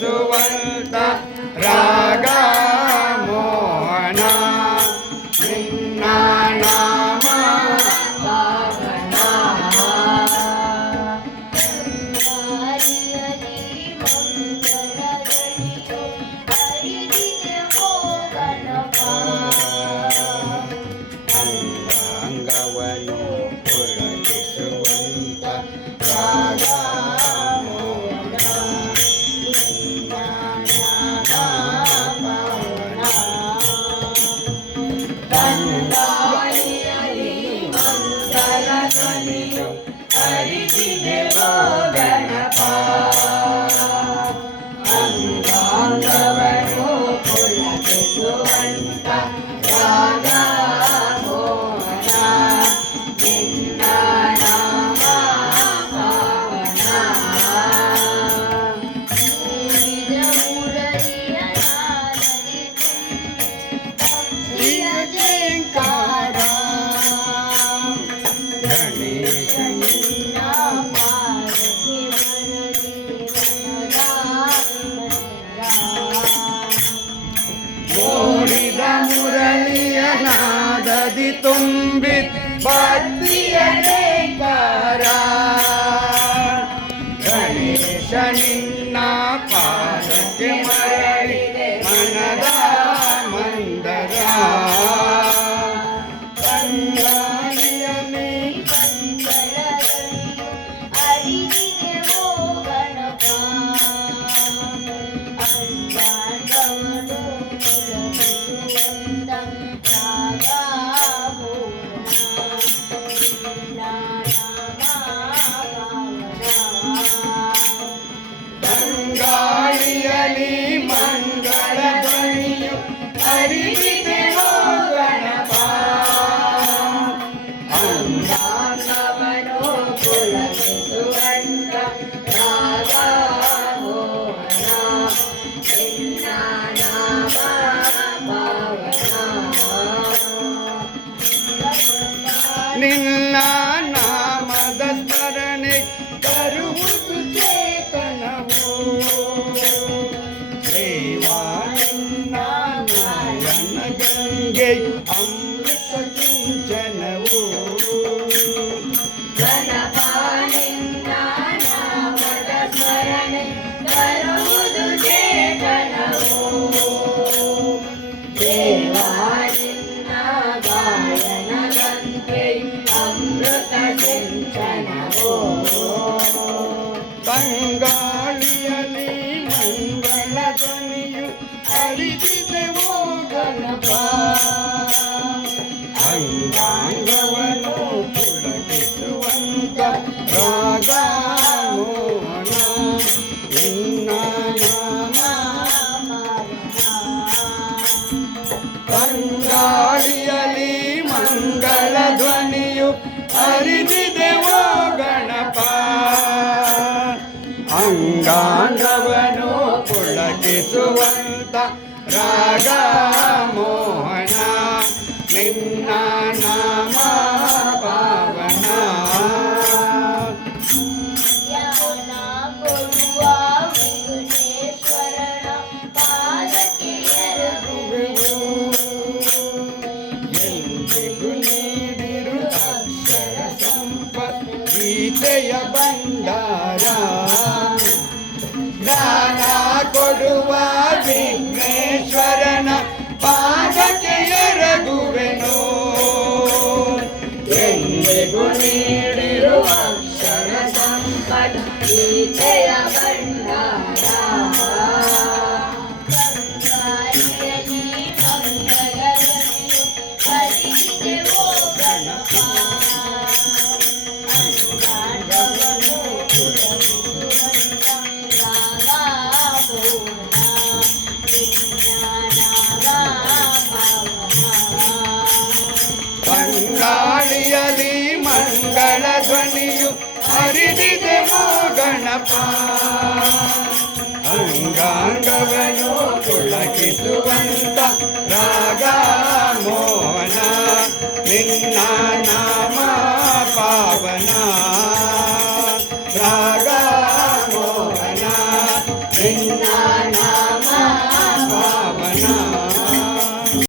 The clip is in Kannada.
ಪುಳಕಿಸುವಂತ ರಾಗ ಮೋಹನ ನಿನ್ನ ನಾಮ ಅಂಗಾಂಗವನ್ನು ಪುಳಕಿಸುವಂತ ರಾಗ ನೋಡಿದ ಮುರಳಿಯ ನಾದದಿ ತುಂಬಿ ಭಕ್ತಿಯ ನೇಕಾರ ಗಣೇಶ ನಿನ್ನ ಪಾದಕ್ಕೆ ಮರಳಿ ಮನದ ಮಂದರ ಗಾಳಿಯಲಿ ಮಂಗಳ ಧ್ವನಿಯು ಅರಿವಿದೆ ಗಣಪ ಅಂಗಾಂಗವನ್ನು ಪುಳಕಿಸುವಂತ ರಾಗ ಮೋಹನ ನಿನ್ನ ನಾಮ ಪಾವನ ನಿನ್ನ ನಾಮದ ಸ್ಮರಣೆ ತರುವುದು ಚೇತನವು ಸೇವಾನಯನ ಗಂಗೆ ಅಮೃತ ಸಿಂಚನವು ಗಣಪ ನಿನ್ನ ನಾಮದ ಸ್ಮರಣೆ ತರುವುದು ಚೇತನವು ದೇವಾ ನಿನ್ನ ಗಾಯನ ಗಂಗೆ ಅಮೃತ ಸಿಂಚನವು ತಂಗಾಳಿಯಲಿ ಮಂಗಳ ಧ್ವನಿಯು ಹರಿದಿದೆವೋ ಗಣಪ ಅಂಗಾಂಗವನ್ನು ಪುಳಕಿಸುವಂತ ರಾಗ ಮೋಹನ ನಿನ್ನ ನಾಮ ತಂಗಾಳಿಯಲಿ ಮಂಗಳ ಧ್ವನಿಯು ಹರಿದಿದೆವೋ ಗಣಪ ಅಂಗಾಂಗವನ್ನು ಪುಳಕಿಸುವಂತ ರಾಗ ಮೋಹನ ನಿನ್ನ ನಾಮ ಪಾವನ ಜ್ಞಾನ ಕೊಡುವ ವಿಘ್ನೇಶ್ವರನ ಪಾದಕ್ಕೆ ಎರಗುವೆವು ಎಂದಿಗೂ ನೀಡಿರು ಅಕ್ಷರ ಸಂಪತ್ ಗೀತೆಯ ಭಂಡಾರ ಜ್ಞಾನ ಕೊಡುವ ವಿಘ್ನೇಶ್ವರನ ಪಾದಕ್ಕೆ ಎರಗುವೆನು ಎಂದಿಗೂ ನೀಡಿರುವ ಅಕ್ಷರ ಸಂಪತ್ ಗೀತೆಯ ಭಂಡಾರ ಗಂಗಾಳಿಯಲಿ ಮಂಗಳ ಧ್ವನಿಯು ಹರಿದಿದೆವೋ ಗಣಪ ಅಂಗಾಂಗವನ್ನು ಪುಳಕಿಸುವಂತ ರಾಗ ಮೋಹನ ನಿನ್ನ ನಾಮ ಪಾವನ ಬಂಗಾಳಿಯಲಿ ಮಂಗಳ ಧ್ವನಿಯು ಹರಿದಿದೆವೋ ಗಣಪ ಅಂಗಾಂಗವನ್ನು ಪುಳಕಿಸುವಂತ ರಾಗ ಮೋಹನ ನಿನ್ನ ನಾಮ ಪಾವನ ರಾಗ ಮೋಹನ ನಿನ್ನ ನಾಮ ಪಾವನ